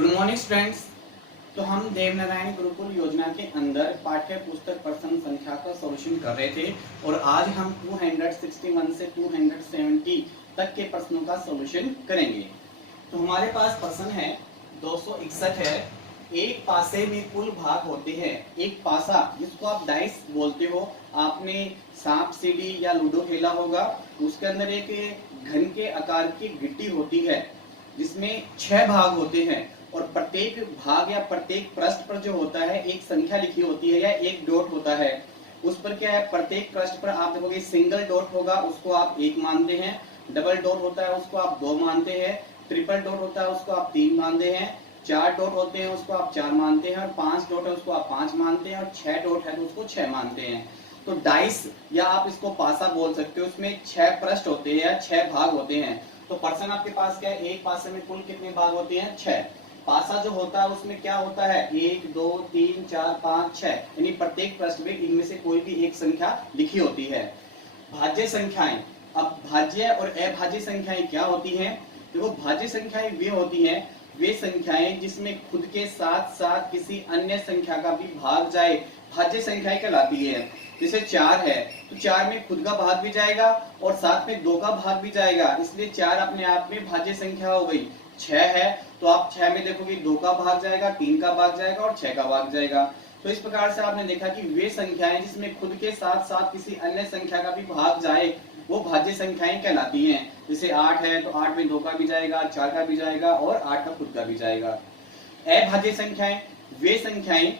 Good morning students. तो हम देवनारायण गुरुकुल योजना के अंदर पाठ्य पुस्तक प्रश्न संख्या का सॉल्यूशन कर रहे थे और आज हम 261 से 270 तक के प्रश्नों का सॉल्यूशन करेंगे। तो हमारे पास प्रश्न है 261 है। एक पासे में कुल भाग होते हैं। एक पासा जिसको आप डाइस बोलते हो, आपने सांप सीढ़ी या लूडो खेला होगा। उसके अंदर एक घन के आकार की गिट्टी होती है जिसमें 6 भाग होते हैं और प्रत्येक भाग या प्रत्येक पृष्ठ पर जो होता है एक संख्या लिखी होती है या एक डॉट होता है। उस पर क्या है, प्रत्येक पृष्ठ पर आप देखोगे सिंगल डॉट होगा, उसको आप 1 मानते हैं। डबल डॉट होता है उसको आप 2 मानते हैं। ट्रिपल डॉट होता है उसको आप 3 मानते हैं। 4 डॉट होते हैं उसको आप 4 मानते हैं और 5 डॉट है उसको आप 5 मानते हैं और 6 डॉट है तो उसको 6 मानते हैं। तो डाइस या आप इसको पासा बोल सकते हो, इसमें 6 पृष्ठ होते हैं या 6 भाग होते हैं। तो पर्सन आपके पास क्या है, एक पासे में कुल कितने भाग होते हैं, 6। पासा जो होता है उसमें क्या होता है, 1 2 3 4 5 6, यानी प्रत्येक पृष्ठ में इनमें से कोई भी एक संख्या लिखी होती है। भाज्य संख्याएं, अब भाज्य और अभाज्य संख्याएं क्या होती हैं। देखो, भाज्य संख्याएं वे होती हैं, वे संख्याएं जिसमें खुद के साथ साथ किसी अन्य संख्या का भी भाग जाए, भाज्य संख्याएं कहलाती है। जैसे 4 है तो 4 में खुद का भाग भी जाएगा और साथ में 2 का भाग भी जाएगा, इसलिए 4 अपने आप में भाज्य संख्या हो गई। 6 है तो आप 6 में देखोगे 2 का भाग जाएगा, 3 का भाग जाएगा और 6 का भाग जाएगा। तो इस प्रकार से आपने देखा कि वे संख्याएं जिसमें खुद के साथ साथ किसी अन्य संख्या का भी भाग जाए वो भाज्य संख्याएं कहलाती हैं। जैसे 8 है तो 8 में 2 का भी जाएगा, 4 का भी जाएगा और 8 का खुद का भी जाएगा। अभाज्य संख्याएं वे संख्याएं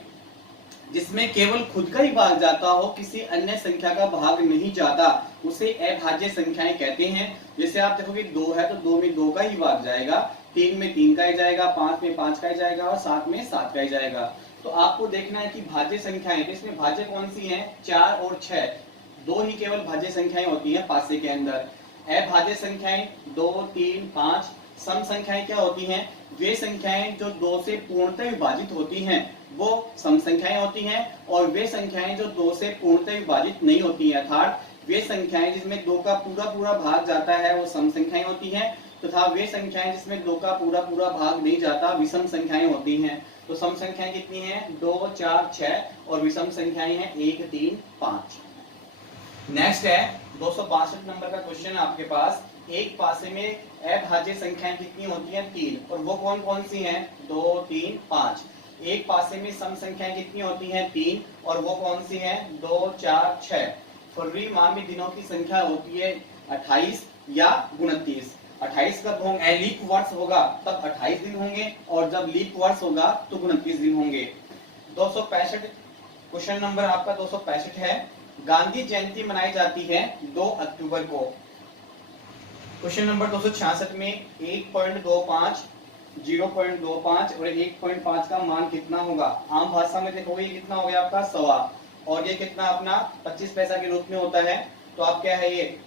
जिसमें केवल खुद का ही भाग जाता हो, किसी अन्य संख्या का भाग नहीं जाता, उसे अभाज्य संख्याएं कहते हैं। जैसे आप देखोगे 2 है तो 2 में 2 का ही भाग जाएगा, 3 में 3 का ही जाएगा, 5 में 5 का ही जाएगा और 7 में 7 का ही जाएगा। तो आपको देखना है कि भाज्य संख्याएं, तो इसमें भाज्य कौन सी है, 4 और 6, 2 ही केवल भाज्य संख्याएं होती है पासे के अंदर। अभाज्य संख्याएं 2 3 5। सम संख्याएं क्या होती हैं, वे संख्याएं जो 2 से पूर्णतः विभाजित होती हैं वो सम संख्याएं होती हैं, और वे संख्याएं जो 2 से पूर्णतः विभाजित नहीं होती हैं, अर्थात वे संख्याएं जिसमें 2 का पूरा भाग जाता है वो सम संख्याएं होती हैं, तथा वे संख्याएं जिसमें 2 का पूरा भाग नहीं जाता विषम संख्याएं होती हैं। तो सम संख्याएं कितनी हैं, 2 4 6 और विषम संख्याएं हैं 1 3 5। नेक्स्ट है 262 नंबर का क्वेश्चन आपके पास। एक पासे में अभाज्य संख्याएं कितनी होती हैं, 3, और वो कौन कौन सी हैं, 2 3 5। एक पासे में सम संख्याएं कितनी होती हैं, 3, और वो कौन सी हैं, 2 4 6। फरवरी माह में दिनों की संख्या होती है 28 या 29। 28 कब होंगे, लीप वर्ष होगा तब 28 दिन होंगे और जब लीप वर्ष होगा तो 29 दिन होंगे। 265 क्वेश्चन नंबर आपका 265 है। गांधी जयंती मनाई जाती है 2 अक्टूबर को। क्वेश्चन नंबर 266 में 1.25, 0.25 और 1.5 का मान कितना होगा। आम भाषा में देखोगे ये कितना हो गया आपका 1.25, और ये कितना अपना 25 पैसा के रूप में होता है। तो आप क्या है, ये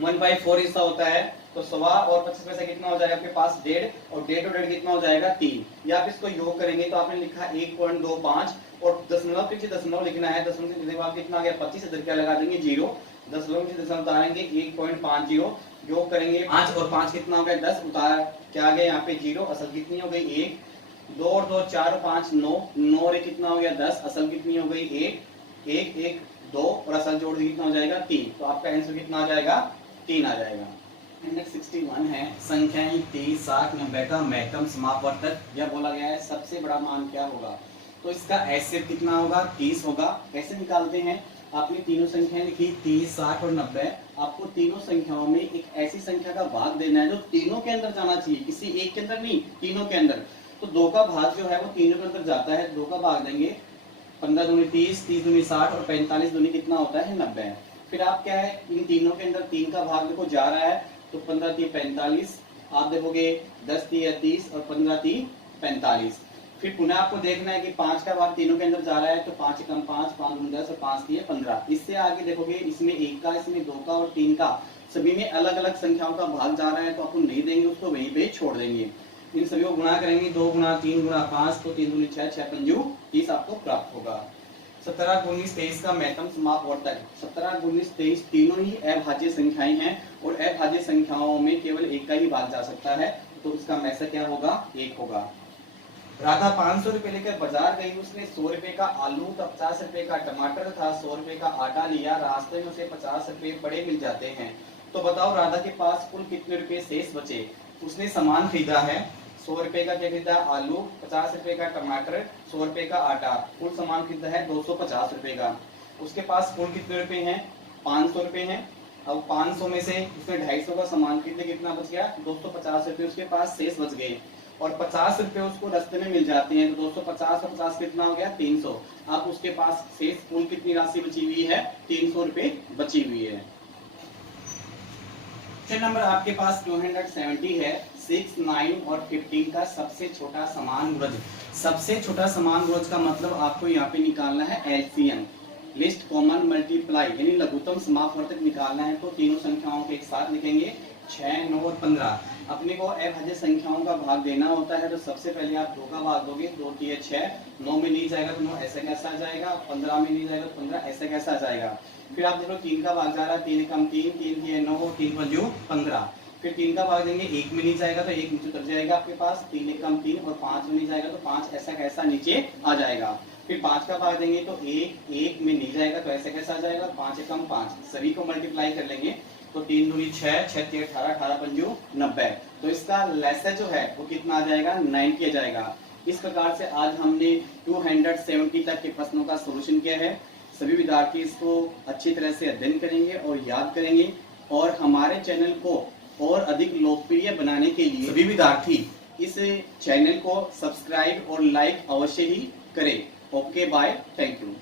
1/4 हिस्सा होता है, तो 1.25 और 25 पैसा कितना हो जाएगा आपके पास 1.5, और 1.5 और 1.5 कितना हो जाएगा 3। या आप इसको योग करेंगे तो आपने लिखा 1.25 और दशमलव पीछे दशमलव लिखना है, दशमलव से जब कितना आ गया 25, इधर क्या लगा देंगे 0, दशमलव से दशमलव उतारेंगे 1.50, योग करेंगे 5 और 5 कितना हो गया 10, उतार क्या आ गया यहाँ पे 0, असल कितनी हो गई 1, 2 और 2 4 और 5 9, 9 और 1 कितना हो गया 10, असल कितनी हो गई 1, 1 1 2 और असल जोड़ कितना हो जाएगा 3। तो आपका आंसर कितना आ जाएगा 3 आ जाएगा। इंडेक्स 61 है। संख्याएं 30 60 90 का महत्तम समापवर्तक यह बोला गया है, सबसे बड़ा मान क्या होगा। तो इसका एचसीएफ कितना होगा, 30 होगा। कैसे निकालते हैं, आपने तीनों संख्याएं लिखी 30 60 और 90। आपको तीनों संख्याओं में एक ऐसी संख्या का भाग देना है जो तीनों के अंदर जाना चाहिए, किसी एक के अंदर नहीं, तीनों के अंदर। तो 2 का भाग जो है वो तीनों के अंदर जाता है, 2 का भाग देंगे, 15 दूनी 30, 30 दूनी 60 और 45 दूनी कितना होता है 90। फिर आप क्या है, इन तीनों के अंदर 3 का भाग देखो जा रहा है, तो 15 3 45, आप देखोगे 10 3 30 और 15 3 45। फिर पुनः आपको देखना है कि 5 का भाग तीनों के अंदर जा रहा है, तो 5 कम 5, 5 दूनी 10 और 5 3 15। इससे आगे देखोगे इसमें 1 का, इसमें 2 का और 3 का, सभी में अलग अलग संख्याओं का भाग जा रहा है, तो अपन नहीं देंगे उसको, वहीं पे छोड़ देंगे। इन सभी को गुणा करेंगे, 2 गुणा 3 गुणा 5, तो 3 दूनी 6, 6 पंजू 30 आपको प्राप्त होगा। 17 19 23 का महत्तम समापवर्तक। 17 19 23 तीनों ही अभाज्य संख्याएं हैं और अभाज्य संख्याओं में केवल एक का ही भाग जा सकता है, तो इसका मैसा क्या होगा 1 होगा। राधा 500 रुपए लेकर बाजार गई, उसने 100 रुपए का आलू तथा 50 रुपए का टमाटर था 100 रुपए का आटा लिया, रास्ते में उसे 50 रुपए बड़े मिल जाते हैं। तो बताओ राधा के पास कुल कितने रुपए शेष बचे। उसने सामान खरीदा है, 100 रुपए का क्या खरीदा, आलू, 50 रुपए का टमाटर, 100 रुपए का आटा, कुल सामान खरीदा है 250 रुपए का। उसके पास कुल कितने रुपए हैं, 500 रुपए हैं। अब 500 में से उसने 250 का सामान खरीदे, कितना बच गया, 250 रुपए उसके पास शेष बच गए। और 50 रुपए उसको रास्ते में मिल जाते हैं, तो 250 और 50 कितना हो गया, 300। अब उसके पास शेष कुल कितनी राशि बची हुई है, 300 रुपए बची हुई है। क्वेश्चन नंबर आपके पास 270 है। 6, 9 और 15 का सबसे छोटा समान गुणज। सबसे छोटा समान गुणज का मतलब आपको यहाँ पे निकालना है एलसीएम, लिस्ट कॉमन मल्टीप्लाई, यानी लघुत्तम समापवर्तक निकालना है। तो तीनों संख्याओं के एक साथ लिखेंगे, 6, 9 और 15। अपने को अभाज्य संख्याओं का भाग देना होता है, तो सबसे पहले आप 2 का भाग दोगे, 2 3 6, 9 में नहीं जाएगा तो 9 ऐसा कैसा आ जाएगा, 15 में नहीं जाएगा तो 15 ऐसा कैसा आ जाएगा। फिर आप देखो 3 का भाग जा रहा है, 3 कम 3, 3 की 9, 3 बजू 15। फिर 3 का भाग देंगे, 1 में नहीं जाएगा तो 1 नीचे उतर जाएगा आपके पास, 3 कम 3 और 5 में नहीं जाएगा तो 5 ऐसा कैसा नीचे आ जाएगा। फिर 5 का भाग देंगे तो 1 में नहीं जाएगा तो ऐसा कैसा आ जाएगा, 5 कम 5। सभी को मल्टीप्लाई कर लेंगे तो 3 दूनी 6, 6 3 18, 18 पंजू 90। तो इसका लेसा जो है वो कितना आ जाएगा, 90 आ जाएगा। इस प्रकार से आज हमने 270 तक के प्रश्नों का सॉल्यूशन किया है। सभी विद्यार्थी इसको अच्छी तरह से अध्ययन करेंगे और याद करेंगे, और हमारे चैनल को और अधिक लोकप्रिय बनाने के लिए सभी विद्यार्थी इस चैनल को सब्सक्राइब और लाइक अवश्य ही करें। Okay bye, thank you.